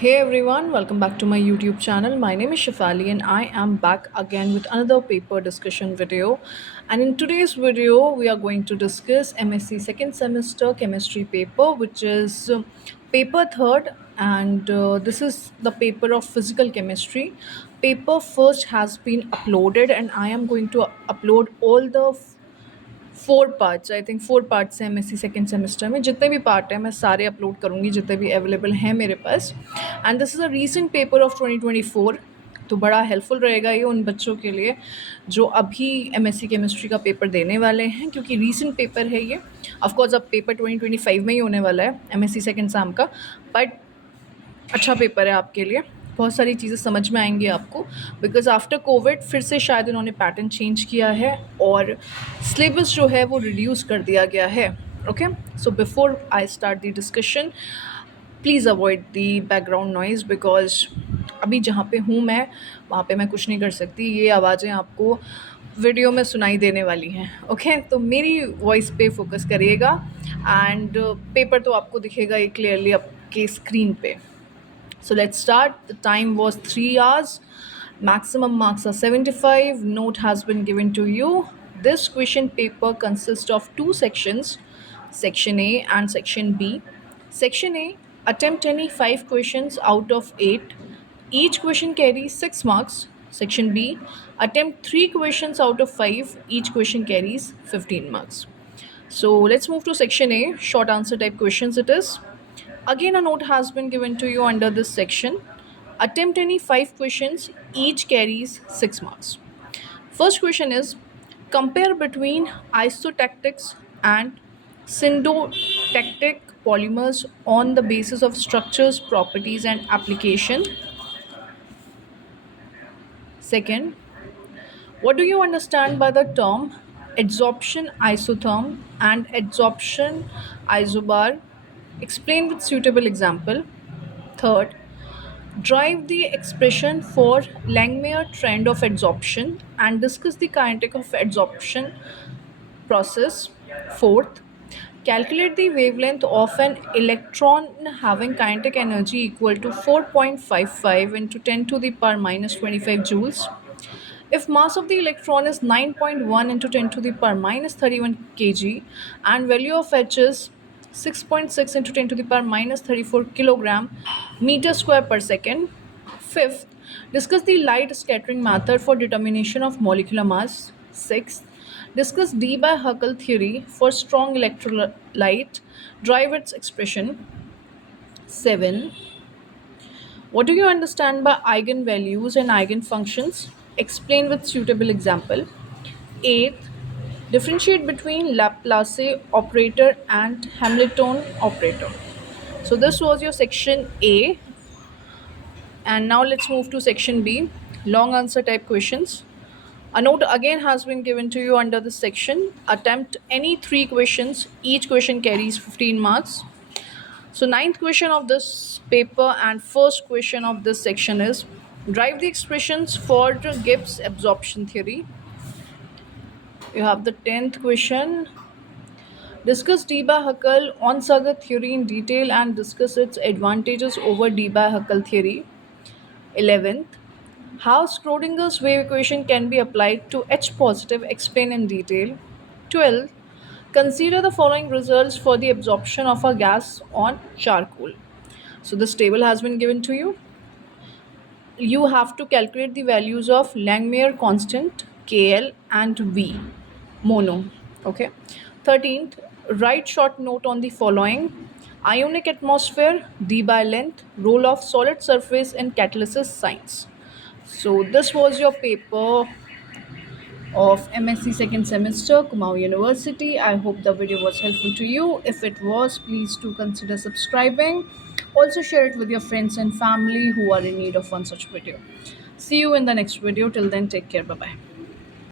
Hey everyone, welcome back to my YouTube channel. My name is Shafali and I am back again with another paper discussion video. And in today's video, we are going to discuss MSc second semester chemistry paper, which is paper third, and this is the paper of physical chemistry. Paper first has been uploaded, and I am going to upload all the four parts I think four parts हैं MSc second semester में जितने भी part हैं मैं सारे upload करूँगी जितने भी अवेलेबल हैं मेरे पास and this is a recent paper of 2024 तो बड़ा हेल्पफुल रहेगा ये उन बच्चों के लिए जो अभी एमएससी केमिस्ट्री का पेपर देने वाले हैं क्योंकि रीसेंट पेपर है ये ऑफकोर्स अब पेपर 2025 में ही होने वाला है एमएससी सेकेंड एग्ज़ाम का बट अच्छा पेपर है आपके लिए बहुत सारी चीज़ें समझ में आएंगी आपको बिकॉज आफ्टर कोविड फिर से शायद इन्होंने पैटर्न चेंज किया है और सिलेबस जो है वो रिड्यूस कर दिया गया है okay so before I start the discussion please avoid the background noise because अभी जहाँ पे हूँ मैं वहाँ पे मैं कुछ नहीं कर सकती ये आवाज़ें आपको वीडियो में सुनाई देने वाली हैं ओके तो मेरी वॉइस पे फोकस करिएगा एंड पेपर तो आपको दिखेगा ये क्लियरली आपके स्क्रीन पे. So let's start. The time was 3 hours. Maximum marks are 75. Note has been given to you. This question paper consists of two sections, Section A and Section B. Section A, attempt any 5 questions out of 8. Each question carries 6 marks. Section B, attempt 3 questions out of 5. Each question carries 15 marks. So let's move to Section A. Short answer type questions it is. Again, a note has been given to you under this section. Attempt any 5 questions, each carries 6 marks. First question is compare between isotactics and syntactic polymers on the basis of structures, properties, and application. Second, what do you understand by the term adsorption isotherm and adsorption isobar? Explain with suitable example. Third, drive the expression for Langmuir trend of adsorption and discuss the kinetic of adsorption process. Fourth, calculate the wavelength of an electron having kinetic energy equal to 4.55 into 10 to the power minus 25 joules. If mass of the electron is 9.1 into 10 to the power minus 31 kg and value of H is 6.6 into 10 to the power minus 34 kilogram meter square per second. Fifth, discuss the light scattering method for determination of molecular mass. Sixth, discuss D by Huckel theory for strong electrolyte. Drive its expression. 7. What do you understand by eigenvalues and eigenfunctions? Explain with suitable example. 8th, differentiate between Laplace operator and Hamilton operator. So this was your section A, and now let's move to section B, long answer type questions. A note again has been given to you under this section. Attempt any 3 questions. Each question carries 15 marks. So ninth question of this paper and first question of this section is drive the expressions for Gibbs absorption theory. You have the 10th question. Discuss D by Huckel Onsager theory in detail and discuss its advantages over D by Huckel theory. 11th, how Schrodinger's wave equation can be applied to H positive, explain in detail. 12th, consider the following results for the absorption of a gas on charcoal. So this table has been given to you. You have to calculate the values of Langmuir constant, KL and V, mono. Okay. 13th, write short note on the following. Ionic atmosphere, D by length, role of solid surface in catalysis science. So this was your paper of MSc second semester, Kumaon University. I hope the video was helpful to you. If it was, please do consider subscribing. Also share it with your friends and family who are in need of one such video. See you in the next video. Till then, take care. Bye bye.